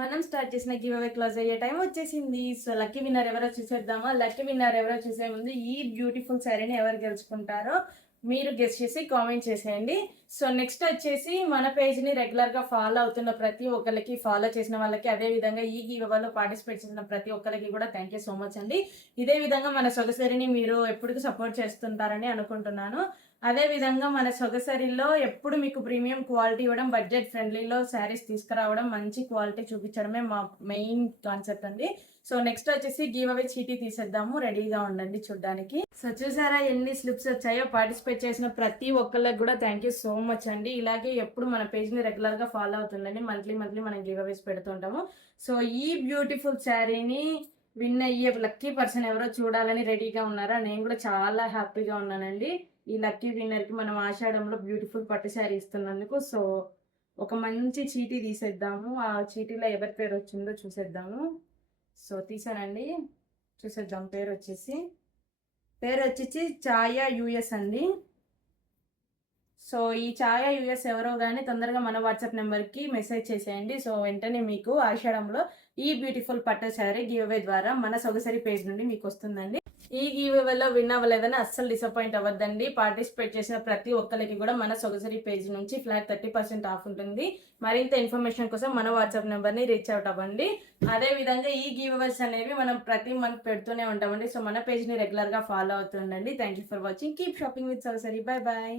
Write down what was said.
మనం స్టార్ట్ చేసిన give away close అయ్యే టైం వచ్చేసింది. సో లక్కీ విన్నర్ ఎవరో చూసేద్దామా? లక్కీ విన్నర్ ఎవరో చూసే ముందు ఈ బ్యూటిఫుల్ శారీని ఎవరు గెలుచుకుంటారో మీరు గెస్ చేసి కామెంట్ చేసేయండి. సో నెక్స్ట్ వచ్చేసి మన పేజ్ని రెగ్యులర్గా ఫాలో అవుతున్న ప్రతి ఒక్కరికి, ఫాలో చేసిన వాళ్ళకి, అదే విధంగా ఈ గివ్ అవేలో పార్టిసిపేట్ చేసిన ప్రతి ఒక్కరికి కూడా థ్యాంక్ యూ సో మచ్ అండి. ఇదే విధంగా మన సొగసరిని మీరు ఎప్పటికీ సపోర్ట్ చేస్తుంటారని అనుకుంటున్నాను. అదే విధంగా మన సొగసరిలో ఎప్పుడు మీకు ప్రీమియం క్వాలిటీ ఇవ్వడం, బడ్జెట్ ఫ్రెండ్లీలో శారీస్ తీసుకురావడం, మంచి క్వాలిటీ చూపించడమే మా మెయిన్ కాన్సెప్ట్ అండి. సో నెక్స్ట్ వచ్చేసి గివ్ అవే చీటీ తీసేద్దాము. రెడీగా ఉండండి చూడ్డానికి. సో చూసారా ఎన్ని స్లిప్స్ వచ్చాయో? పార్టిసిపేట్ చేసిన ప్రతి ఒక్కళ్ళకి కూడా థ్యాంక్ యూ సో మచ్ అండి. ఇలాగే ఎప్పుడు మన పేజ్ని రెగ్యులర్గా ఫాలో అవుతుండండి. మంత్లీ మనం గివ్ అవేస్ పెడుతుంటాము. సో ఈ బ్యూటిఫుల్ శారీని విన్ అయ్యే లక్కీ పర్సన్ ఎవరో చూడాలని రెడీగా ఉన్నారా? నేను కూడా చాలా హ్యాపీగా ఉన్నానండి. ఈ లక్కీ విన్నర్కి మనం ఆషాఢంలో బ్యూటిఫుల్ పట్టు శారీ ఇస్తున్నందుకు. సో ఒక మంచి చీటీ తీసేద్దాము. ఆ చీటీలో ఎవరి పేరు వచ్చిందో చూసేద్దాము. సో తీసానండి, చూసేద్దాం. పేరు వచ్చేసి ఛాయా యూఎస్ అండి. సో ఈ ఛాయా యూఎస్ ఎవరో కానీ తొందరగా మన వాట్సాప్ నెంబర్కి మెసేజ్ చేసేయండి. సో వెంటనే మీకు ఆషాఢంలో ఈ బ్యూటిఫుల్ పట్టు శారీ గివ్ అవే ద్వారా మన సొగసరి పేజ్ నుండి మీకు వస్తుందండి. ఈ గివ్ అవేలో విన్ అవ్వలేదని అస్సలు డిసప్పాయింట్ అవ్వద్దండి. పార్టిసిపేట్ చేసిన ప్రతి ఒక్కరికి కూడా మన సొగసరి పేజ్ నుంచి ఫ్లాట్ 30% ఆఫ్ ఉంటుంది. మరింత ఇన్ఫర్మేషన్ కోసం మన వాట్సాప్ నెంబర్ని రీచ్ అవుట్ అవ్వండి. అదే విధంగా ఈ గివ్ అవేస్ అనేవి మనం ప్రతి మంత్ పెడుతూనే ఉంటామండి. సో మన పేజ్ని రెగ్యులర్గా ఫాలో అవుతుండండి. Thank you for watching. Keep shopping with Sogasari. Bye bye.